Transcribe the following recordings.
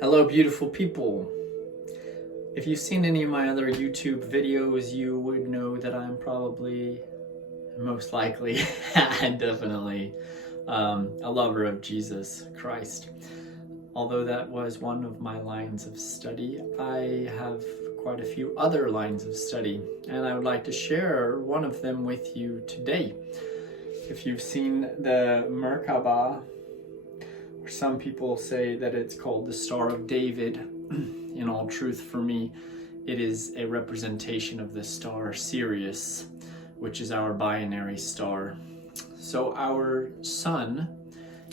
Hello, beautiful people. If you've seen any of my other YouTube videos, you would know that I'm probably, most likely, and definitely a lover of Jesus Christ. Although that was one of my lines of study, I have quite a few other lines of study, and I would like to share one of them with you today. If you've seen the Merkaba, or some people say that it's called the Star of David, in all truth for me, it is a representation of the star Sirius, which is our binary star. So our sun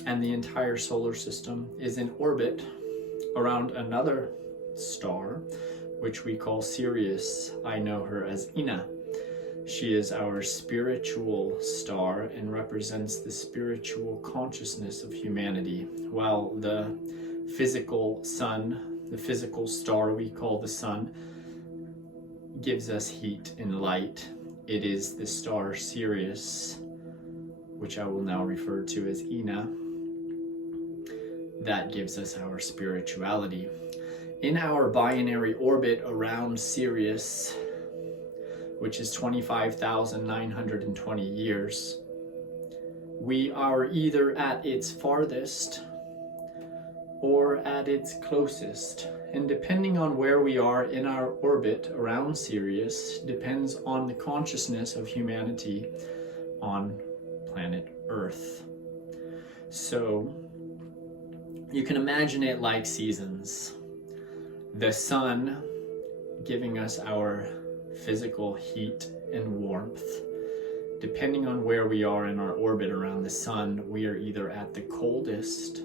and the entire solar system is in orbit around another star, which we call Sirius. I know her as Ina. She is our spiritual star and represents the spiritual consciousness of humanity, while the physical sun, the physical star we call the sun, gives us heat and light. It is the star Sirius, which I will now refer to as Ina, that gives us our spirituality. In our binary orbit around Sirius, which is 25,920 years, we are either at its farthest or at its closest. And depending on where we are in our orbit around Sirius depends on the consciousness of humanity on planet Earth. So you can imagine it like seasons. The sun giving us our physical heat and warmth. Depending on where we are in our orbit around the sun, we are either at the coldest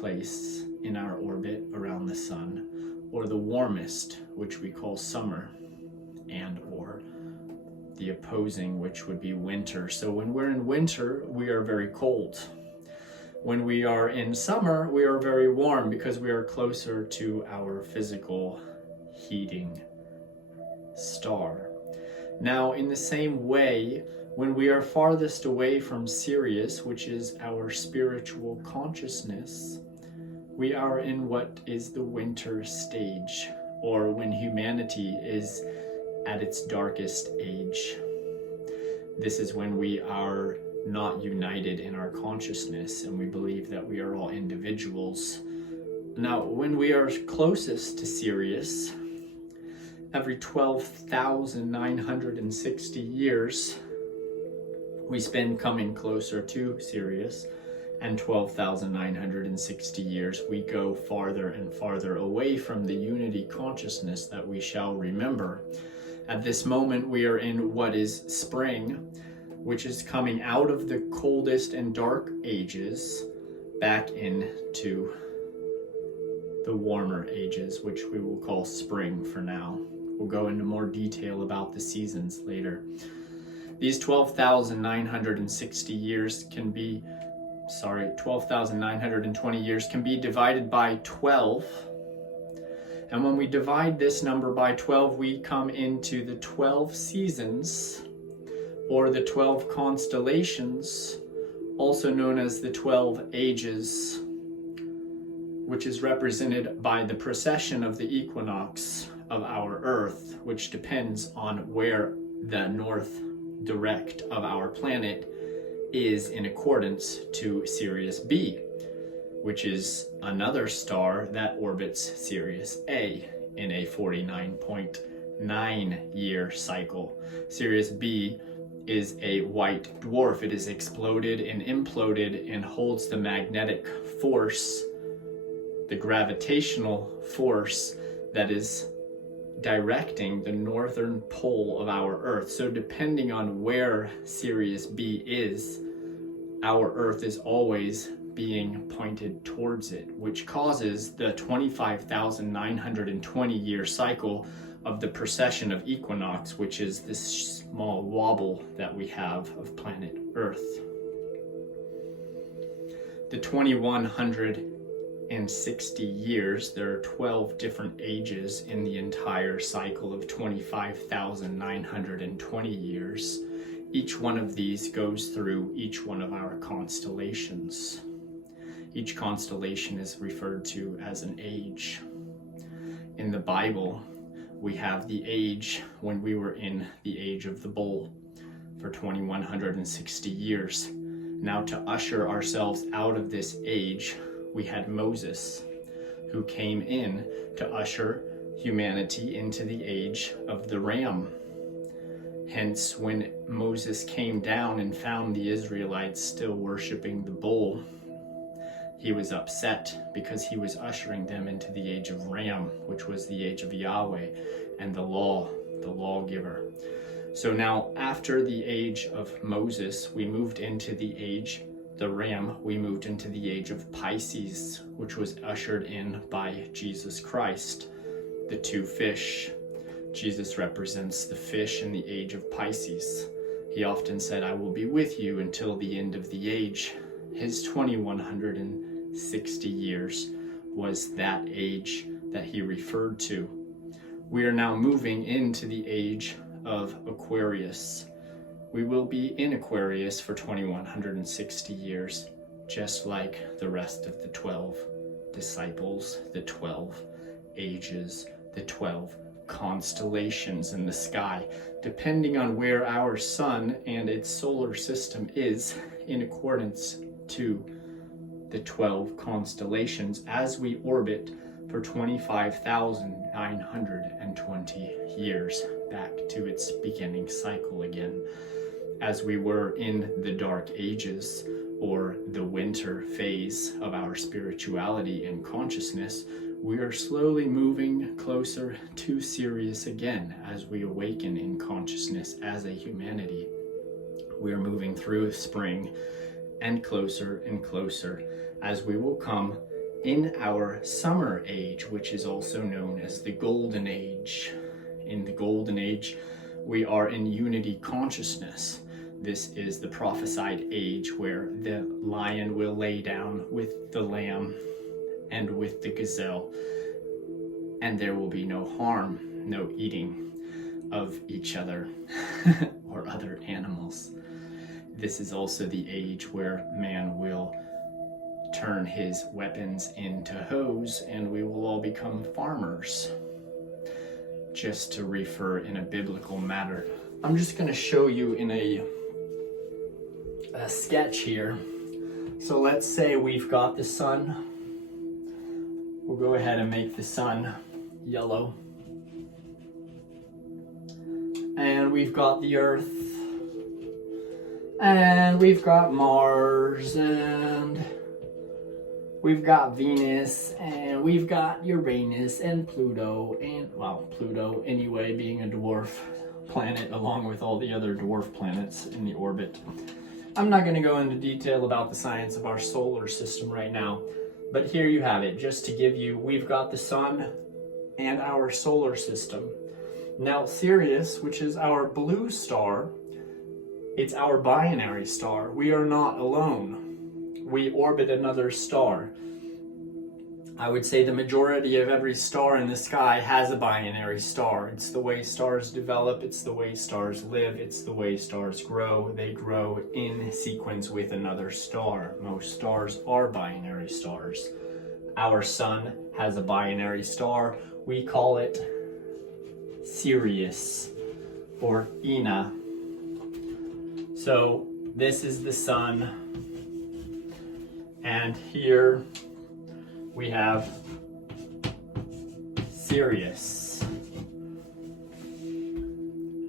place in our orbit around the sun, or the warmest, which we call summer, and or the opposing, which would be winter. So when we're in winter, we are very cold. When we are in summer, we are very warm because we are closer to our physical heating star. Now, in the same way, when we are farthest away from Sirius, which is our spiritual consciousness, we are in what is the winter stage, or when humanity is at its darkest age. This is when we are not united in our consciousness, and we believe that we are all individuals. Now, when we are closest to Sirius, every 12,960 years, we spend coming closer to Sirius, and 12,960 years, we go farther and farther away from the unity consciousness that we shall remember. At this moment, we are in what is spring, which is coming out of the coldest and dark ages back into the warmer ages, which we will call spring for now. We'll go into more detail about the seasons later. These 12,960 years can be, 12,920 years can be divided by 12. And when we divide this number by 12, we come into the 12 seasons, or the 12 constellations, also known as the 12 ages, which is represented by the precession of the equinox of our Earth, which depends on where the north direct of our planet is in accordance to Sirius B, which is another star that orbits Sirius A in a 49.9 year cycle. Sirius B is a white dwarf. It is exploded and imploded and holds the magnetic force, the gravitational force that is directing the northern pole of our Earth. So depending on where Sirius B is, our Earth is always being pointed towards it, which causes the 25,920 year cycle of the precession of equinox, which is this small wobble that we have of planet Earth. The 2160 years, there are 12 different ages in the entire cycle of 25,920 years. Each one of these goes through each one of our constellations. Each constellation is referred to as an age. In the Bible, we have the age when we were in the age of the bull for 2160 years. Now, to usher ourselves out of this age, we had Moses, who came in to usher humanity into the age of the ram. Hence, when Moses came down and found the Israelites still worshiping the bull, he was upset because he was ushering them into the age of Ram, which was the age of Yahweh and the lawgiver. So now, after the age of Moses, we moved into the Ram, we moved into the age of Pisces, which was ushered in by Jesus Christ, the two fish. Jesus represents the fish in the age of Pisces. He often said, "I will be with you until the end of the age." His 2160 years was that age that he referred to. We are now moving into the age of Aquarius. We will be in Aquarius for 2160 years, just like the rest of the 12 disciples, the 12 ages, the 12 constellations in the sky, depending on where our sun and its solar system is in accordance to the 12 constellations as we orbit for 25,920 years back to its beginning cycle again. As we were in the dark ages, or the winter phase of our spirituality and consciousness, we are slowly moving closer to Sirius again as we awaken in consciousness as a humanity. We are moving through spring and closer as we will come in our summer age, which is also known as the golden age. In the golden age, we are in unity consciousness. This is the prophesied age where the lion will lay down with the lamb and with the gazelle, and there will be no harm, no eating of each other or other animals. This is also the age where man will turn his weapons into hoes and we will all become farmers. Just to refer in a biblical matter, I'm just going to show you in a sketch here. So let's say we've got the sun. We'll go ahead and make the sun yellow. And we've got the Earth. And we've got Mars. And we've got Venus. And we've got Uranus and Pluto. And, well, Pluto anyway, being a dwarf planet along with all the other dwarf planets in the orbit. I'm not going to go into detail about the science of our solar system right now, but here you have it, just to give you, we've got the sun and our solar system. Now Sirius, which is our blue star, it's our binary star. We are not alone. We orbit another star. I would say the majority of every star in the sky has a binary star. It's the way stars develop, it's the way stars live, it's the way stars grow. They grow in sequence with another star. Most stars are binary stars. Our sun has a binary star. We call it Sirius or Ina. So this is the sun, and here we have Sirius,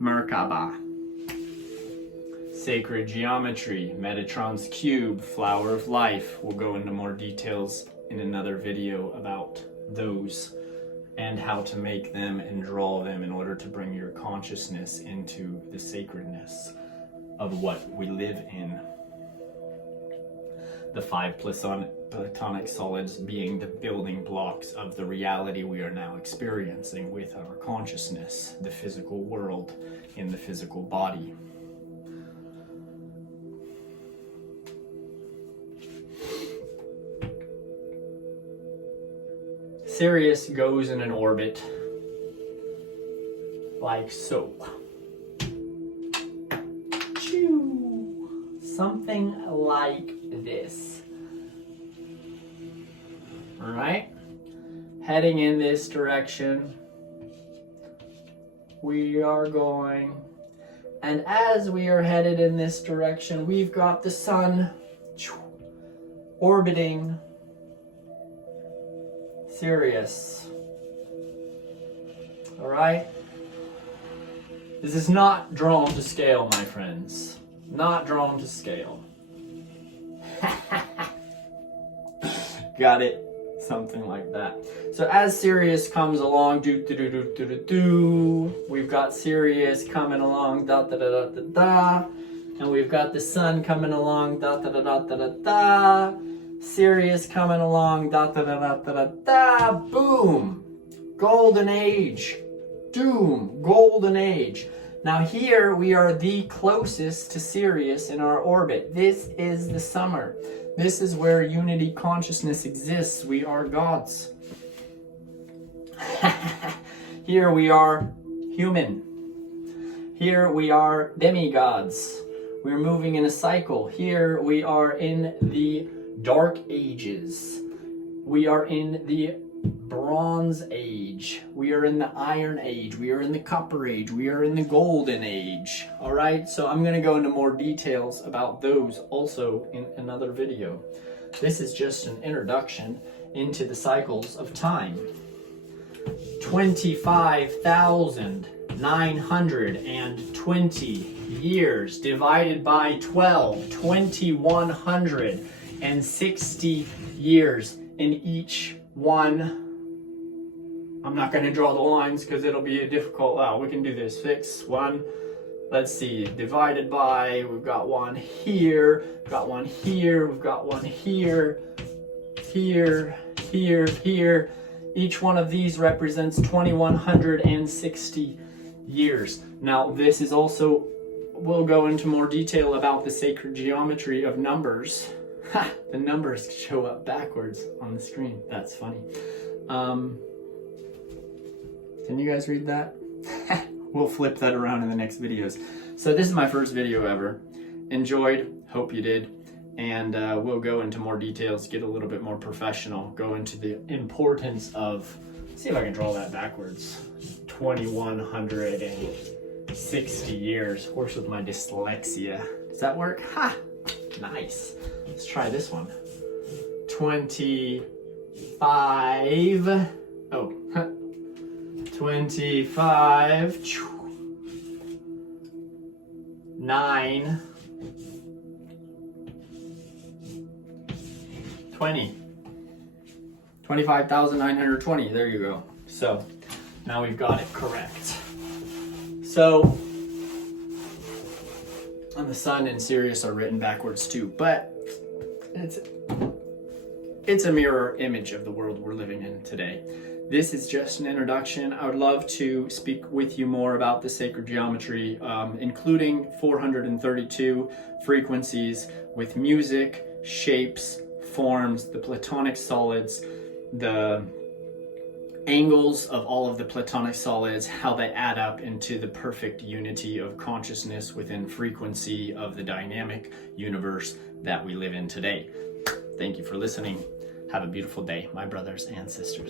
Merkaba, sacred geometry, Metatron's cube, flower of life. We'll go into more details in another video about those and how to make them and draw them in order to bring your consciousness into the sacredness of what we live in. The 5 platonic solids being the building blocks of the reality we are now experiencing with our consciousness, the physical world in the physical body. Sirius goes in an orbit like so. Something like this. All right, heading in this direction. We are going, and as we are headed in this direction, we've got the sun orbiting Sirius. All right, this is not drawn to scale, my friends. Not drawn to scale. Got it? Something like that. So as Sirius comes along, we've got Sirius coming along, and we've got the sun coming along, Sirius coming along, boom, golden age, doom, golden age. Now here we are the closest to Sirius in our orbit. This is the summer. This is where unity consciousness exists. We are gods. Here we are human. Here we are demigods. We're moving in a cycle. Here we are in the Dark Ages. We are in the Bronze Age. We are in the Iron Age. We are in the Copper Age. We are in the Golden Age. All right, so I'm going to go into more details about those also in another video. This is just an introduction into the cycles of time. 25,920 years divided by 12, 2,160 years in each one. I'm not going to draw the lines because it'll be a difficult. We can do this. 6, 1. Let's see. Divided by. We've got one here. We've got one here. We've got one here. Here. Here. Here. Each one of these represents 2,160 years. Now, this is also. We'll go into more detail about the sacred geometry of numbers. Ha! The numbers show up backwards on the screen. That's funny. Can you guys read that? We'll flip that around in the next videos. So this is my first video ever. Enjoyed, hope you did. And we'll go into more details, get a little bit more professional, go into the importance of, see if I can draw that backwards. 2,160 years. Of course with my dyslexia. Does that work? Ha! Nice. Let's try this one. 25. Oh, 25. 9. 20. 25,920. There you go. So now we've got it correct. So, and the sun and Sirius are written backwards too, but it's a mirror image of the world we're living in today. This is just an introduction. I would love to speak with you more about the sacred geometry, including 432 frequencies with music, shapes, forms, the platonic solids, the angles of all of the platonic solids, how they add up into the perfect unity of consciousness within frequency of the dynamic universe that we live in today. Thank you for listening. Have a beautiful day, my brothers and sisters.